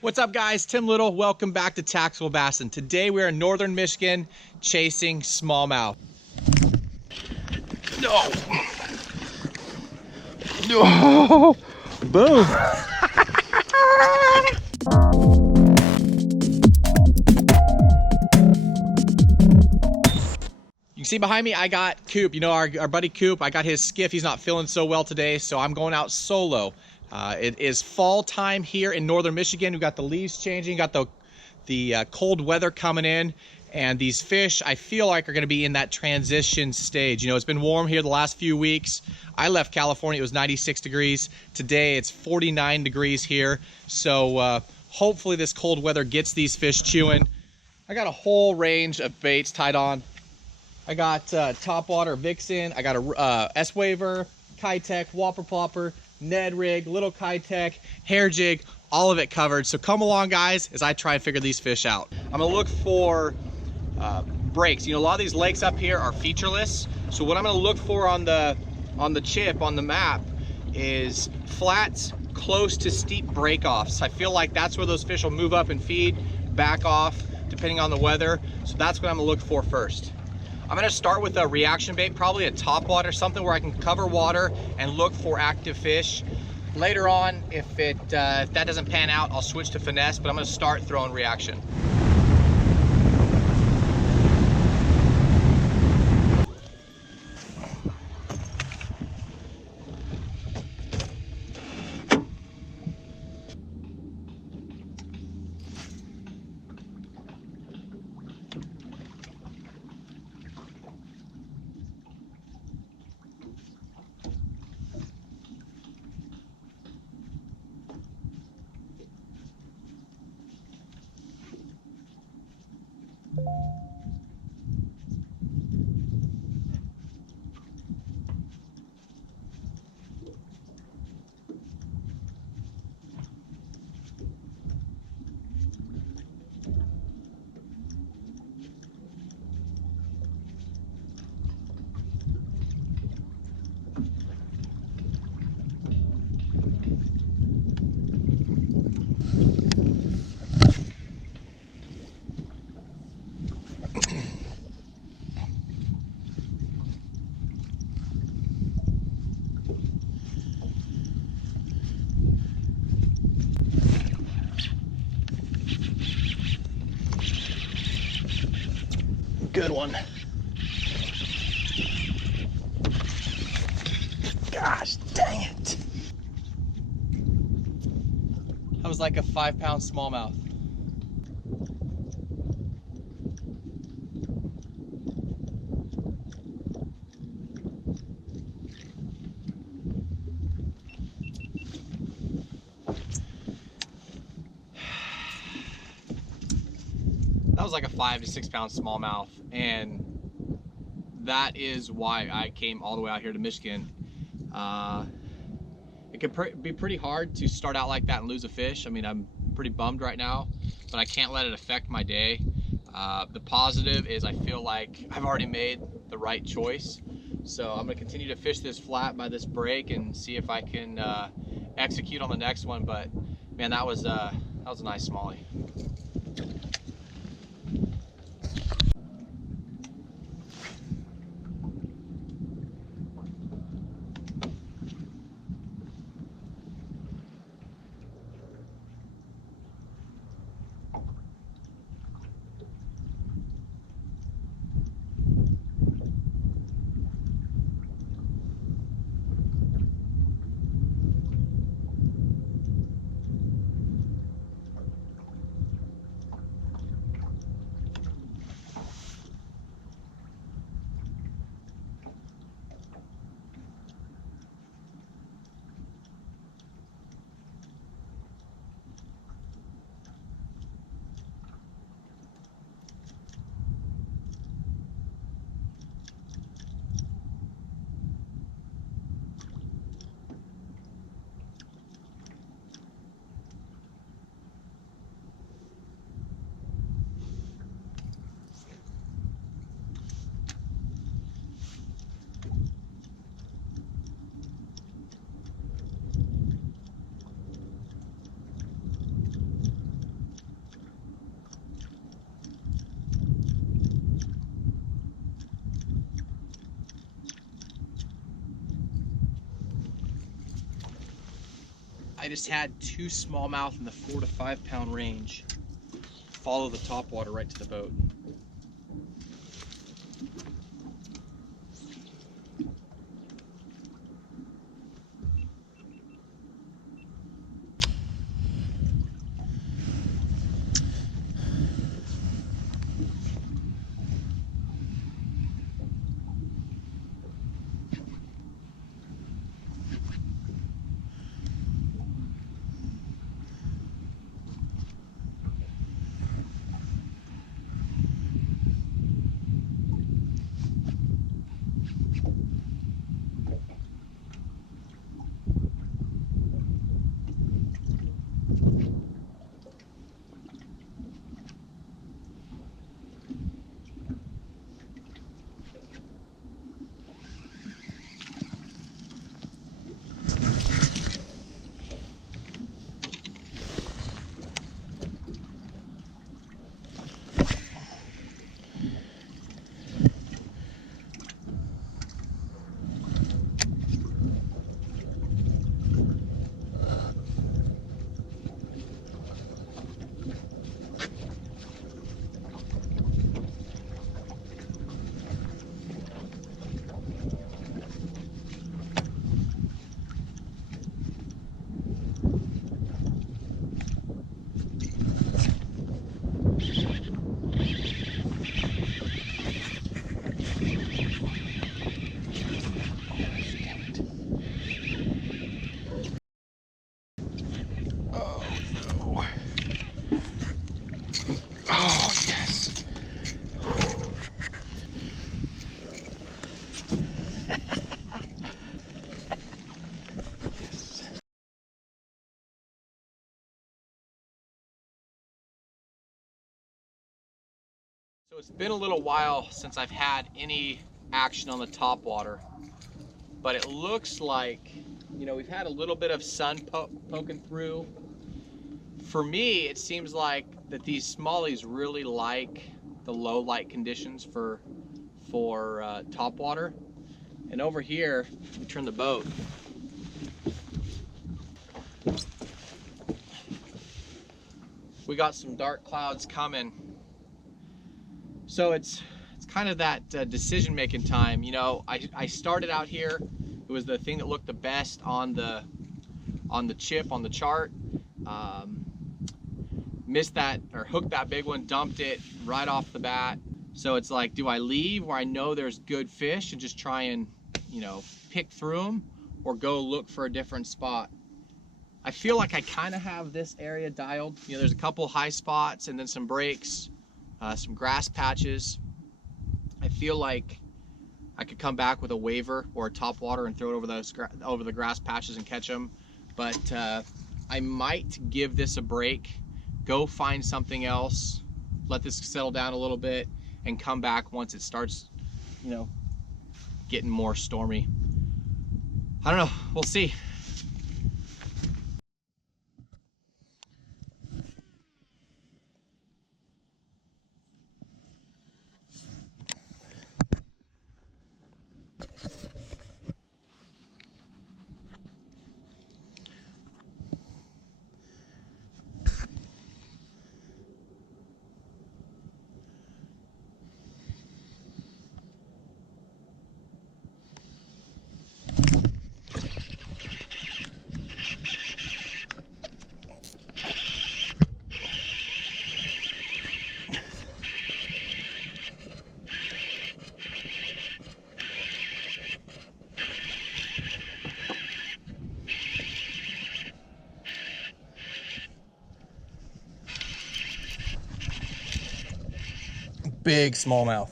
What's up, guys? Tim Little. Welcome back to TacticalBassin. Today we're in northern Michigan chasing smallmouth. No! No! Boom! You can see behind me, I got Coop. You know, our buddy Coop. I got his skiff. He's not feeling so well today, so I'm going out solo. It is fall time here in northern Michigan. We've got the leaves changing, got the cold weather coming in, and these fish I feel like are going to be in that transition stage. You know, it's been warm here the last few weeks. I left California, it was 96 degrees. Today it's 49 degrees here, so hopefully this cold weather gets these fish chewing. I got a whole range of baits tied on. I got Topwater Vixen, I got a S-Waver, Kitech, Whopper Plopper, Ned Rig, Little Kitech, Hair Jig, all of it covered. So come along, guys, as I try and figure these fish out. I'm gonna look for breaks. You know, a lot of these lakes up here are featureless. So what I'm gonna look for on the chip, on the map, is flats close to steep break-offs. I feel like that's where those fish will move up and feed, back off, depending on the weather. So that's what I'm gonna look for first. I'm gonna start with a reaction bait, probably a topwater, something where I can cover water and look for active fish. Later on, if that doesn't pan out, I'll switch to finesse, but I'm gonna start throwing reaction. Good one. Gosh, dang it. That was like a 5-pound smallmouth. That was like a 5 to 6 pound smallmouth, and that is why I came all the way out here to Michigan. It could be pretty hard to start out like that and lose a fish. I mean, I'm pretty bummed right now, but I can't let it affect my day. The positive is I feel like I've already made the right choice. So I'm gonna continue to fish this flat by this break and see if I can execute on the next one. But man, that was a nice smallie. I just had 2 smallmouth in the 4 to 5 pound range. Follow the topwater right to the boat. So it's been a little while since I've had any action on the topwater, but it looks like, you know, we've had a little bit of sun poking through. For me, it seems like that these smallies really like the low light conditions for topwater. And over here, we turn the boat. We got some dark clouds coming. So it's kind of that decision-making time. You know, I started out here. It was the thing that looked the best on the chip on the chart. Missed that, or hooked that big one, dumped it right off the bat. So it's like, do I leave where I know there's good fish and just try and, you know, pick through them, or go look for a different spot? I feel like I kind of have this area dialed. You know, there's a couple high spots and then some breaks. Some grass patches. I feel like I could come back with a waver or a topwater and throw it over the grass patches and catch them, but I might give this a break, go find something else, let this settle down a little bit, and come back once it starts, you know, getting more stormy. I don't know, we'll see. Big smallmouth.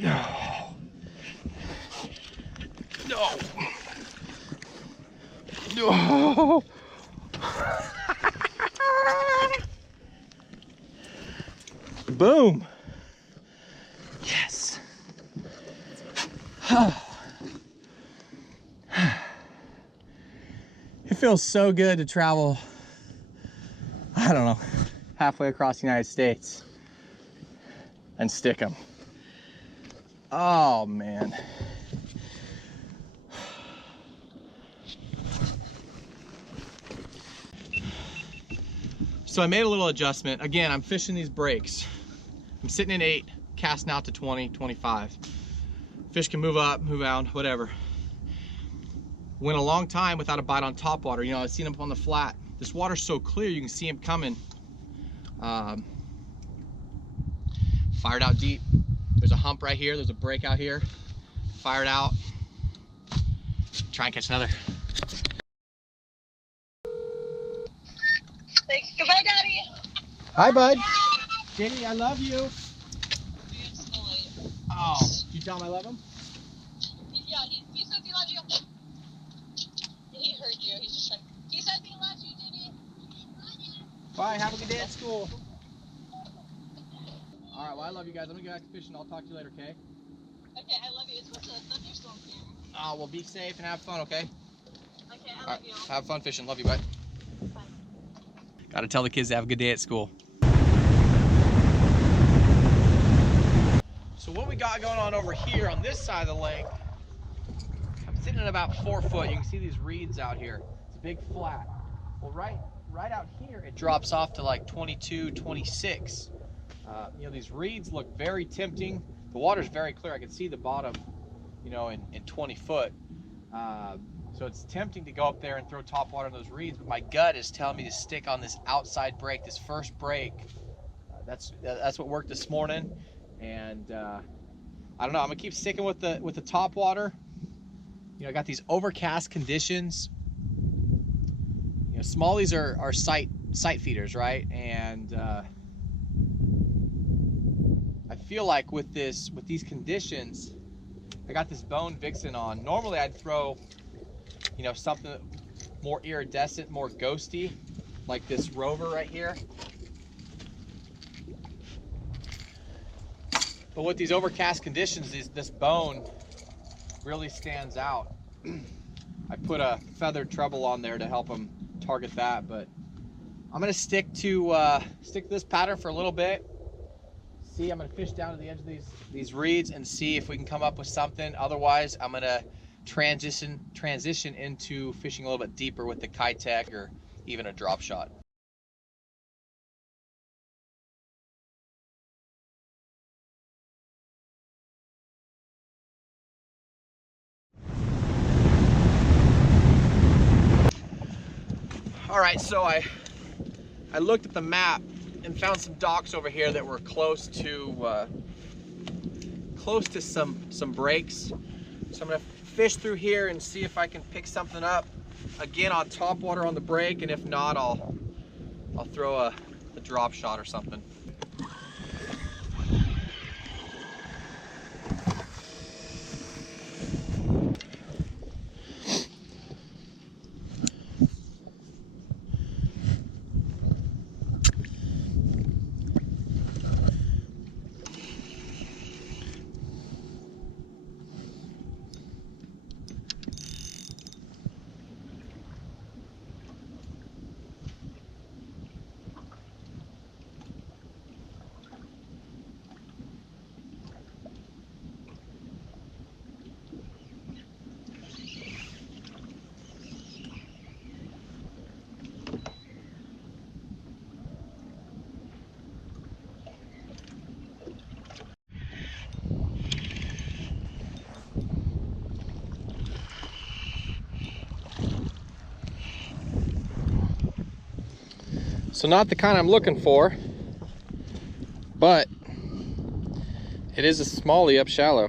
No. No. No. Boom. Yes. It feels so good to travel, I don't know, halfway across the United States and stick them. Oh man. So I made a little adjustment. Again, I'm fishing these breaks. I'm sitting in 8, casting out to 20, 25. Fish can move up, move out, whatever. Went a long time without a bite on topwater. You know, I've seen them up on the flat. This water's so clear, you can see them coming. Fired out deep. There's a hump right here. There's a break out here. Fired out. Try and catch another. Thanks. Goodbye, Daddy. Hi, bud. Jenny, I love you. Oh, did you tell him I love him? Yeah, he says he loves you. He heard you. He's just trying. He says he loves you, Jenny. Bye. Have a good day at school. All right. Well, I love you guys. I'm gonna go back to fishing. I'll talk to you later. Okay. Okay, I love you. It's supposed to thunderstorm here. Oh, well, be safe and have fun. Okay. Okay, I love you. Have fun fishing. Love you, bud. Bye. Got to tell the kids to have a good day at school. So what we got going on over here on this side of the lake, I'm sitting at about 4 foot. You can see these reeds out here. It's a big flat. Well, right out here, it drops off to like 22, 26. You know, these reeds look very tempting. The water's very clear. I can see the bottom, you know, in 20 foot. So it's tempting to go up there and throw topwater on those reeds, but my gut is telling me to stick on this outside break, this first break. That's what worked this morning, and I don't know. I'm gonna keep sticking with the topwater. You know, I got these overcast conditions. You know, smallies are sight feeders, right? And I feel like with these conditions, I got this bone vixen on. Normally I'd throw, you know, something more iridescent, more ghosty, like this rover right here. But with these overcast conditions, this bone really stands out. I put a feathered treble on there to help them target that, but I'm gonna stick to this pattern for a little bit. See, I'm gonna fish down to the edge of these reeds and see if we can come up with something. Otherwise, I'm gonna transition into fishing a little bit deeper with the Kitech or even a drop shot. All right, so I looked at the map and found some docks over here that were close to some breaks. So I'm gonna fish through here and see if I can pick something up again on topwater on the break, and if not, I'll throw a drop shot or something. So not the kind I'm looking for, but it is a smallie up shallow.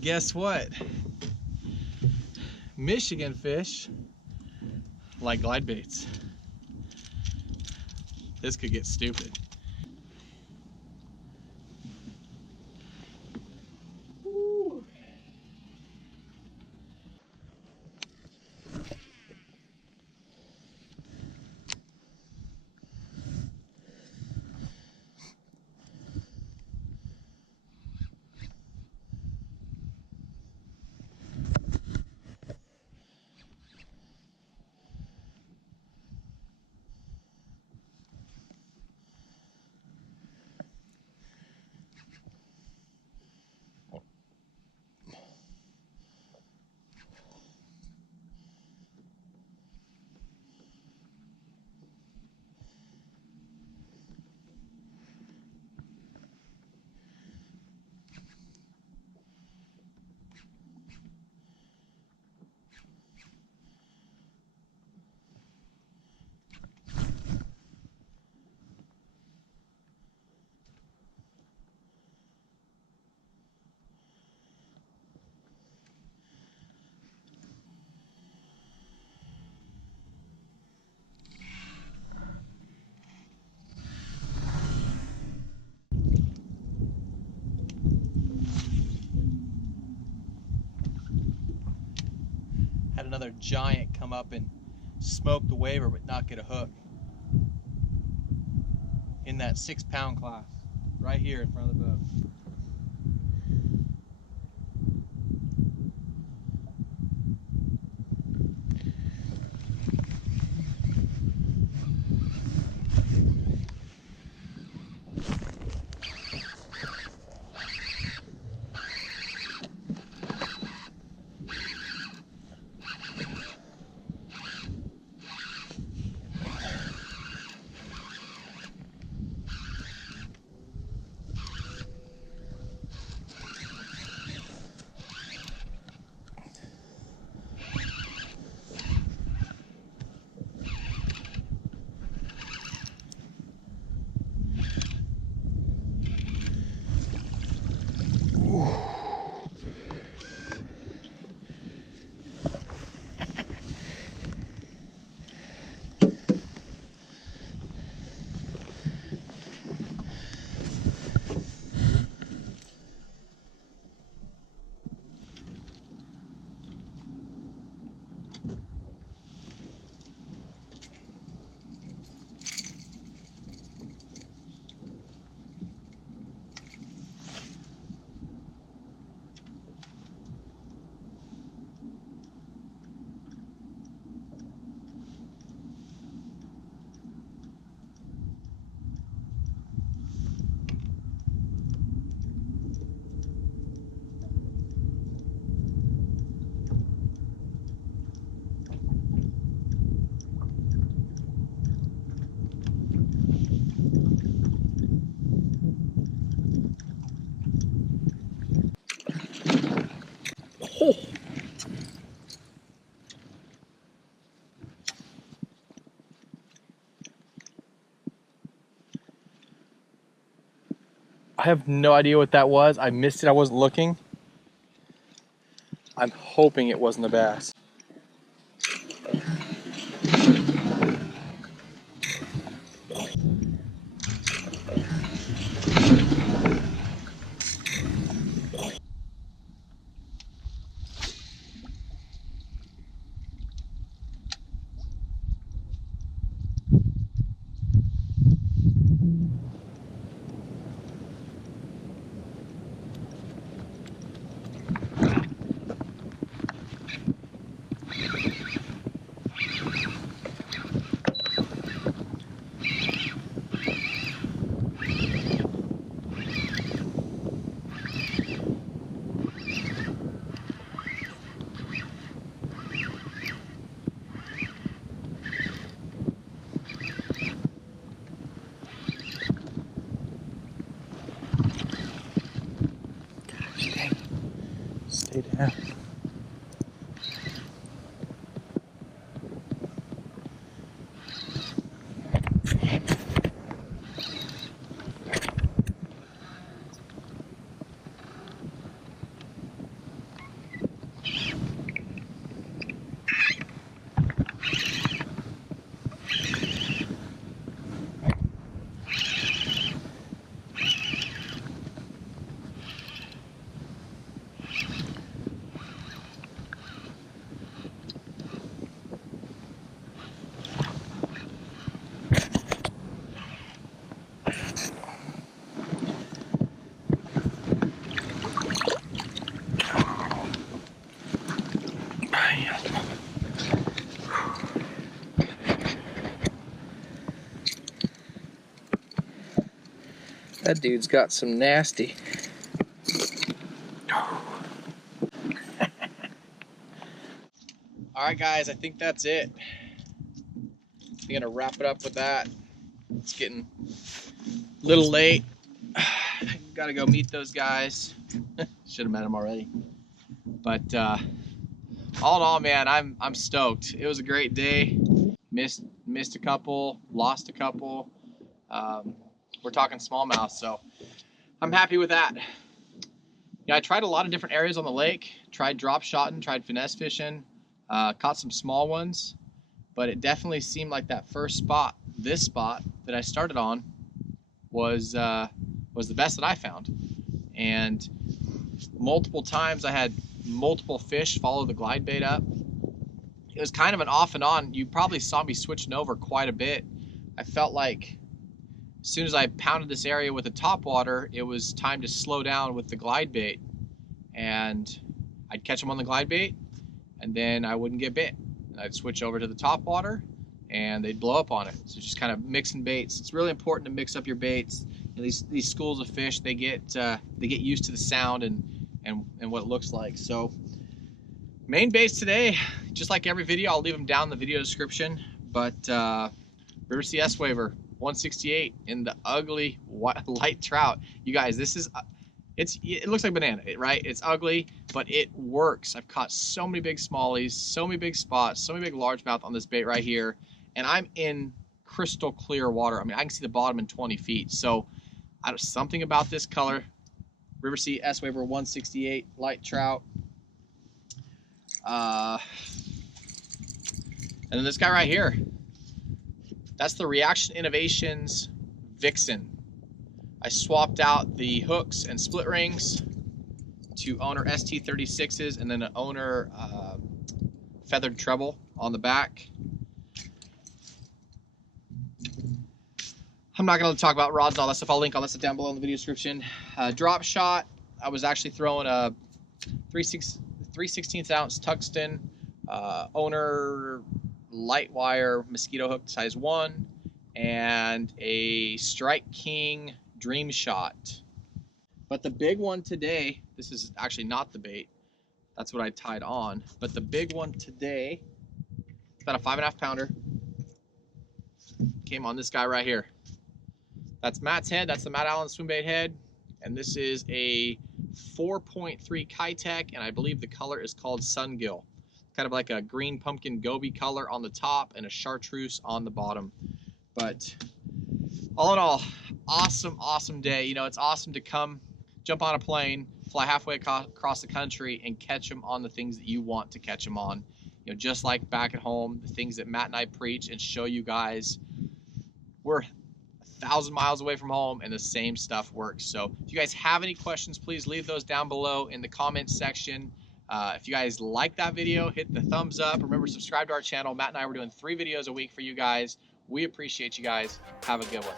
Guess what? Michigan fish like glide baits. This could get stupid. Woo. Had another giant come up and smoke the waver but not get a hook. In that 6-pound class, right here in front of the boat. Oh. I have no idea what that was. I missed it. I wasn't looking. I'm hoping it wasn't a bass. Stay down. That dude's got some nasty. All right, guys, I think that's it. I'm gonna wrap it up with that. It's getting a little late. Gotta go meet those guys. Should have met them already. But all in all, man, I'm stoked. It was a great day. Missed a couple, lost a couple. We're talking smallmouth, so I'm happy with that. Yeah, I tried a lot of different areas on the lake. Tried drop shotting, tried finesse fishing, caught some small ones, but it definitely seemed like that first spot, this spot that I started on, was the best that I found. And multiple times I had multiple fish follow the glide bait up. It was kind of an off and on. You probably saw me switching over quite a bit. I felt like as soon as I pounded this area with a topwater, it was time to slow down with the glide bait. And I'd catch them on the glide bait, and then I wouldn't get bit. I'd switch over to the topwater, and they'd blow up on it. So just kind of mixing baits. It's really important to mix up your baits. You know, these schools of fish, they get used to the sound and what it looks like. So main baits today, just like every video, I'll leave them down in the video description. But River Sea S-Waver 168 in the ugly light trout. You guys, this is it looks like banana, right? It's ugly, but it works. I've caught so many big smallies, so many big spots, so many big largemouth on this bait right here, and I'm in crystal clear water. I mean, I can see the bottom in 20 feet. So something about this color, River Sea S-Waver 168 light trout. And then this guy right here, that's the Reaction Innovations Vixen. I swapped out the hooks and split rings to owner ST36s and then an owner feathered treble on the back. I'm not going to talk about rods and all that stuff. I'll link all that stuff down below in the video description. Drop shot, I was actually throwing a 3/16 ounce tungsten owner light wire mosquito hook size 1 and a Strike King Dream Shot. But the big one today, this is actually not the bait, that's what I tied on, but the big one today, about a 5.5 pounder, came on this guy right here. That's Matt's head, that's the Matt Allen swimbait head, and this is a 4.3 Kitech, and I believe the color is called Sungill. Kind of like a green pumpkin goby color on the top and a chartreuse on the bottom. But all in all, awesome day. You know, it's awesome to come, jump on a plane, fly halfway across the country and catch them on the things that you want to catch them on. You know, just like back at home, the things that Matt and I preach and show you guys. We're 1,000 miles away from home and the same stuff works. So if you guys have any questions, please leave those down below in the comments section. If you guys like that video, hit the thumbs up. Remember, subscribe to our channel. Matt and I were doing 3 videos a week for you guys. We appreciate you guys. Have a good one.